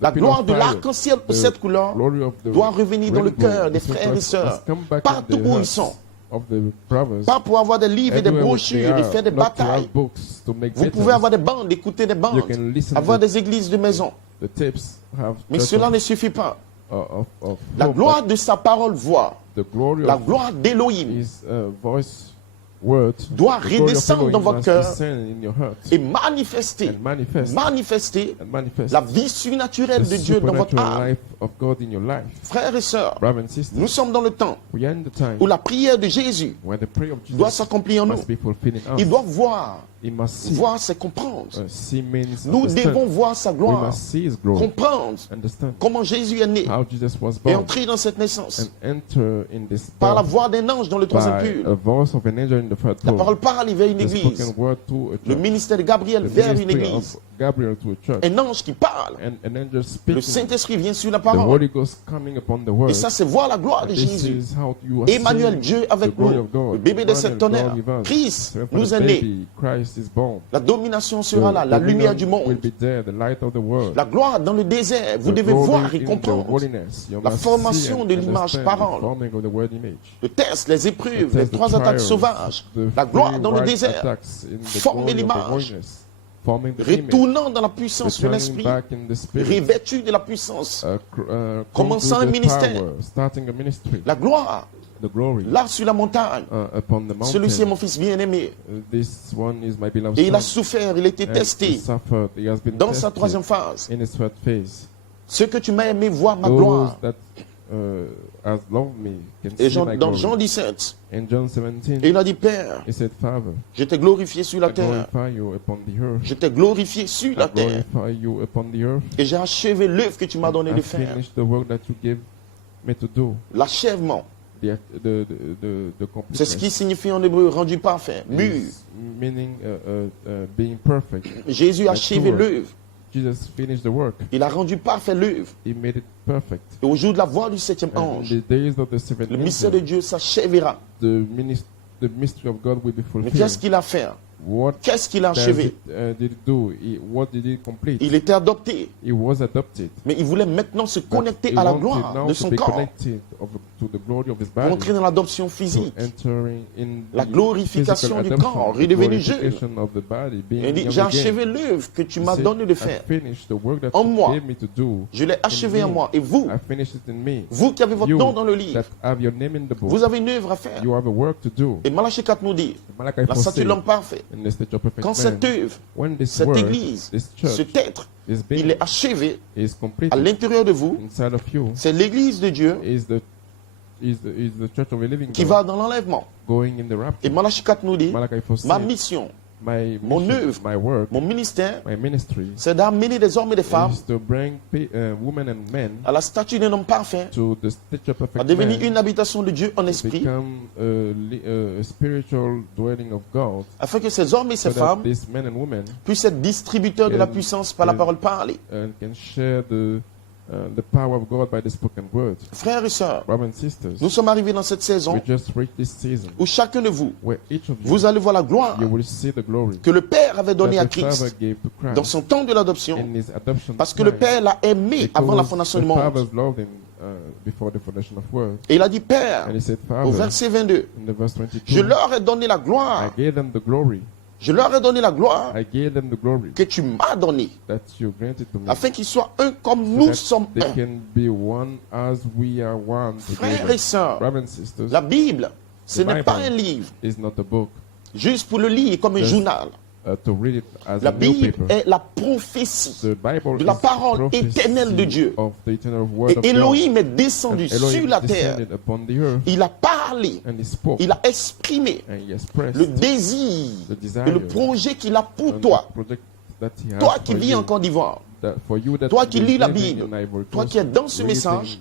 La gloire de l'arc-en-ciel de cette couleur doit revenir dans le cœur des frères et sœurs, partout où ils sont. Pas pour avoir des livres et des brochures et faire des batailles. Vous pouvez avoir des bandes, écouter des bandes, avoir des églises de maison. Mais cela ne suffit pas. La gloire de sa parole voix, la gloire d'Élohim doit redescendre dans votre cœur et manifester la vie surnaturelle de Dieu dans votre âme. Frères et sœurs, nous sommes dans le temps où la prière de Jésus doit s'accomplir en nous. Il doit voir, c'est comprendre. Nous devons voir sa gloire, comprendre comment Jésus est né et entrer dans cette naissance par la voix d'un ange dans le troisième pur. La parole parle vers une église. Le ministère de Gabriel vers une église. Un ange qui parle. Le Saint-Esprit vient sur la parole. Et ça, c'est voir la gloire de Jésus. Emmanuel, Dieu avec nous. Le bébé de cette tonnerre. Christ nous est né. La domination sera là. La lumière du monde. La gloire dans le désert. Vous devez voir et comprendre. La formation de l'image parole. Le test, les épreuves, les trois attaques sauvages. La gloire dans le désert. Former l'image. Retournant dans la puissance de l'esprit, revêtu de la puissance, commençant un ministère. La gloire, là sur la montagne, celui-ci est mon fils bien-aimé. Et il a souffert, il a été testé dans sa troisième phase. Ce que tu m'as aimé voir ma gloire. Et dans Jean 17, et il a dit, Père, je t'ai glorifié sur la terre. Je t'ai glorifié sur la terre. Et j'ai achevé l'œuvre que tu m'as donné de faire. L'achèvement. C'est ce qui signifie en hébreu rendu parfait, mûr. Jésus a achevé l'œuvre. Il a rendu parfait l'œuvre. Et au jour de la voix du septième ange, le mystère de Dieu s'achèvera. Mais qu'est-ce qu'il a fait? Qu'est-ce qu'il a achevé? Il était adopté. Mais il voulait maintenant se connecter à la gloire de son corps. Entrer dans l'adoption physique. La glorification du corps. Il est devenu jeune. Il dit, j'ai achevé l'œuvre que tu m'as donné de faire. En moi. Je l'ai achevé en moi. Et vous, vous qui avez votre nom dans le livre, vous avez une œuvre à faire. Et Malachie 4 nous dit, la statue de l'homme parfait. Quand cette œuvre, cette église, cet être, il est achevé à l'intérieur de vous, c'est l'église de Dieu qui va dans l'enlèvement. Et Malachie 4 nous dit, ma mission, mon œuvre, mon ministère, c'est d'amener des hommes et des femmes à la statue d'un homme parfait, à devenir une habitation de Dieu en esprit, afin que ces hommes et ces femmes puissent être distributeurs de la puissance par la parole parlée. Frères et sœurs, nous sommes arrivés dans cette saison où chacun de vous, vous allez voir la gloire que le Père avait donnée à Christ dans son temps de l'adoption, parce que le Père l'a aimé avant la fondation du monde. Et il a dit, Père, au verset 22, je leur ai donné la gloire. Je leur ai donné la gloire que tu m'as donnée, afin qu'ils soient un comme nous sommes un. Frères et sœurs, la Bible, ce n'est pas un livre, juste pour le lire comme un journal. La Bible est la prophétie de la parole éternelle de Dieu. Et Elohim est descendu sur la terre. Il a parlé, il a exprimé le désir et le projet qu'il a pour toi. Toi qui vis en Côte d'Ivoire, toi qui lis la Bible, toi qui es dans ce message,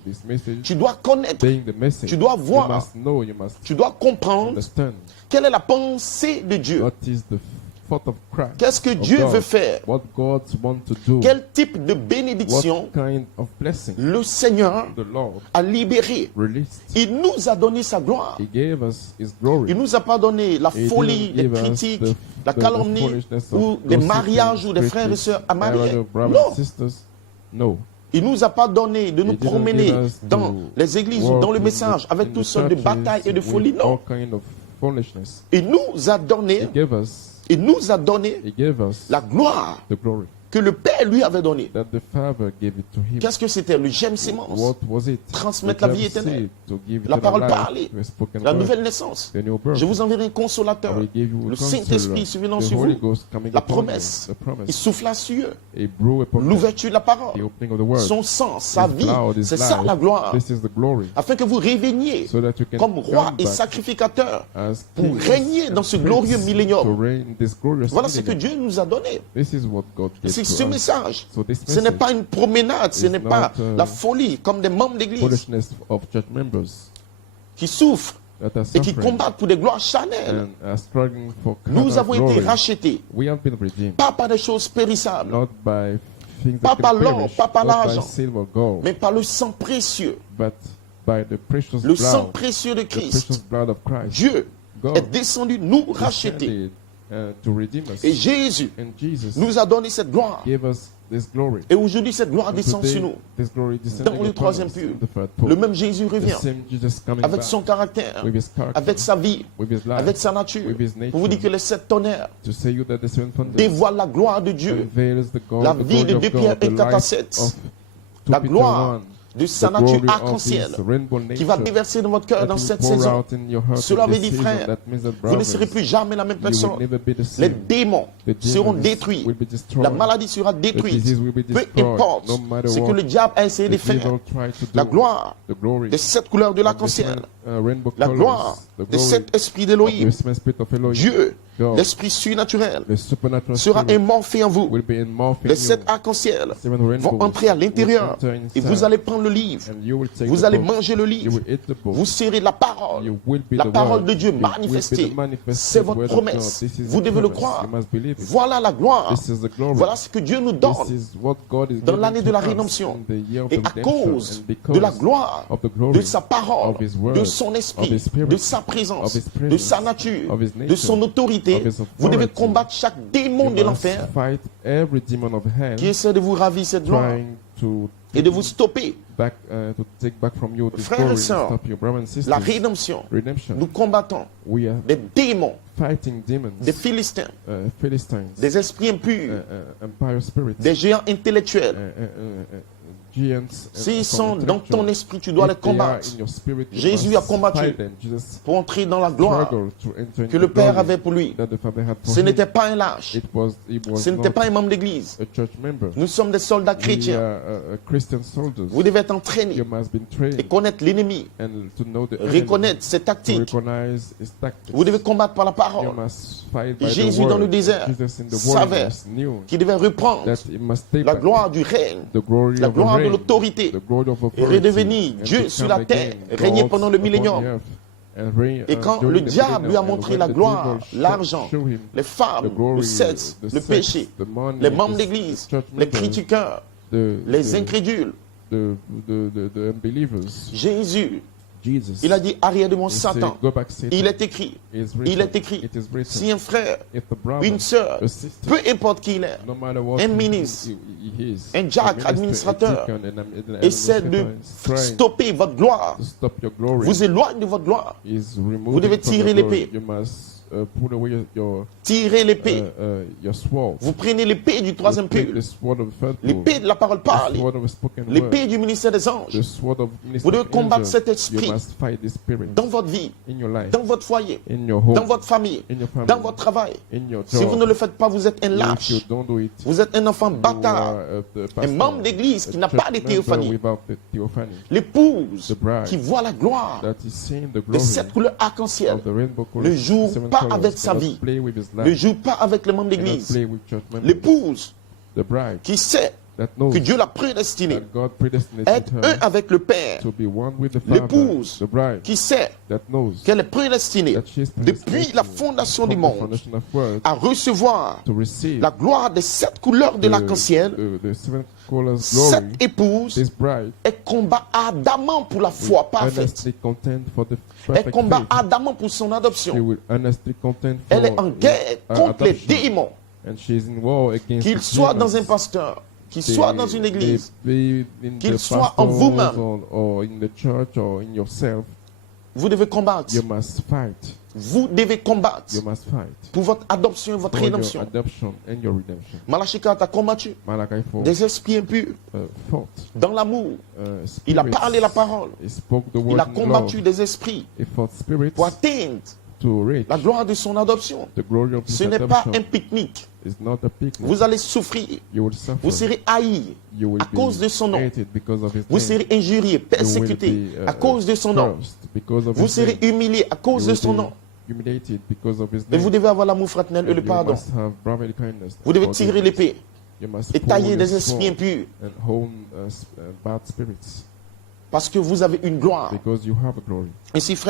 tu dois connaître, tu dois voir, tu dois comprendre quelle est la pensée de Dieu. Qu'est-ce que Dieu veut faire? Quel type de bénédiction le Seigneur a libéré? Il nous a donné sa gloire. Il ne nous a pas donné la folie, les critiques, la calomnie ou les mariages ou des frères et sœurs à marier. Non. Non. Il ne nous a pas donné de nous promener dans les églises ou dans le message avec toutes sortes de batailles et de folies. Non. Il nous a donné la gloire que le Père lui avait donné. Qu'est-ce que c'était? Le germe sémence. Transmettre la vie éternelle. La parole parlée. La nouvelle naissance. Je vous enverrai un consolateur. Le Saint-Esprit survenant sur vous. La promesse. Il souffla sur eux. L'ouverture de la parole. Son sang, sa vie. C'est ça la gloire. Afin que vous reveniez comme roi et sacrificateur pour régner dans ce glorieux millénium. Voilà ce que Dieu nous a donné. C'est ce message. Ce n'est pas une promenade, ce n'est pas la folie comme des membres d'église qui souffrent et qui combattent pour des gloires charnelles. Nous avons été rachetés, pas par des choses périssables, pas par l'or, pas par l'argent, mais par le sang précieux. Le sang précieux de Christ. Dieu est descendu nous racheter. Et Jésus nous a donné cette gloire. Et aujourd'hui, cette gloire descend sur nous. Dans le troisième pur, le même Jésus revient avec son caractère, avec sa vie, avec sa nature. Pour vous dire que les 7 tonnerres dévoilent la gloire de Dieu. La vie de 2 Pierre 1:4-7. La gloire de sa nature arc-en-ciel qui va déverser dans votre cœur dans cette saison. Cela veut dire, frère, vous ne serez plus jamais la même personne. Les démons seront détruits. La maladie sera détruite. Peu importe ce que le diable a essayé de faire. La gloire des 7 couleurs de l'arc-en-ciel. La gloire des 7 esprits d'Élohim. Dieu, l'esprit surnaturel, sera immorphé en vous. Les 7 arcs-en-ciel vont entrer à l'intérieur et vous allez prendre le livre. Vous allez manger le livre. Vous serez la parole de Dieu manifestée. C'est votre promesse. Vous devez le croire. Voilà la gloire. Voilà ce que Dieu nous donne dans l'année de la rédemption. Et à cause de la gloire, de sa parole, de son esprit, de sa présence, de sa nature, de son autorité, vous devez combattre chaque démon de l'enfer qui essaie de vous ravir cette gloire et de vous stopper. Frères et sœurs, la rédemption, nous combattons des démons, des Philistins, des esprits impurs, des géants intellectuels. S'ils sont dans ton esprit, tu dois les combattre. Jésus a combattu pour entrer dans la gloire que le Père avait pour lui. Ce n'était pas un lâche. Ce n'était pas un membre d'église. Nous sommes des soldats chrétiens. Vous devez être entraînés et connaître l'ennemi, reconnaître ses tactiques. Vous devez combattre par la parole. Jésus dans le désert savait qu'il devait reprendre la gloire du règne, la gloire de l'autorité et redevenir Dieu sur la terre, régner pendant le millénium. Et quand le diable lui a montré la gloire, l'argent, les femmes, le sexe, le péché, les membres d'église, les critiqueurs, les incrédules, Jésus, il a dit, arrière de mon Satan. Il est écrit, si un frère, une sœur, peu importe qui il est, un ministre, un diacre, administrateur, essaie de stopper votre gloire, vous éloigne de votre gloire, vous devez tirer l'épée. Tirez l'épée. Vous prenez l'épée du troisième pur, l'épée de la parole parlée, l'épée du ministère des anges. Vous devez combattre cet esprit dans votre vie, dans votre foyer, dans votre famille, dans votre travail. Si vous ne le faites pas, vous êtes un lâche. Vous êtes un enfant bâtard, un membre d'église qui n'a pas de théophanie. L'épouse qui voit la gloire de cette couleur arc-en-ciel ne joue pas avec sa vie, ne joue pas avec les membres d'église. L'épouse qui sait que Dieu l'a prédestiné, être un avec le Père. L'épouse qui sait qu'elle est prédestinée depuis la fondation du monde à recevoir la gloire des 7 couleurs de l'arc-en-ciel. Cette épouse, elle combat ardemment pour la foi parfaite. Elle combat ardemment pour son adoption. Elle est en guerre contre les démons. Qu'il soit dans un pasteur, qu'il soit dans une église, qu'il soit en vous-même, vous devez combattre. Vous devez combattre pour votre adoption et votre rédemption. Malachi 4 a combattu des esprits impurs dans l'amour. Il a parlé la parole. Il a combattu des esprits pour atteindre la gloire de son adoption. Ce n'est pas un pique-nique. Vous allez souffrir. Vous serez haïs à cause de son nom. Vous serez injuriés, persécutés à cause de son nom. Vous serez humiliés à cause de son nom. Et vous devez avoir l'amour fraternel et le pardon. Vous devez tirer l'épée et tailler des esprits impurs. Parce que vous avez une gloire. Ainsi, frère,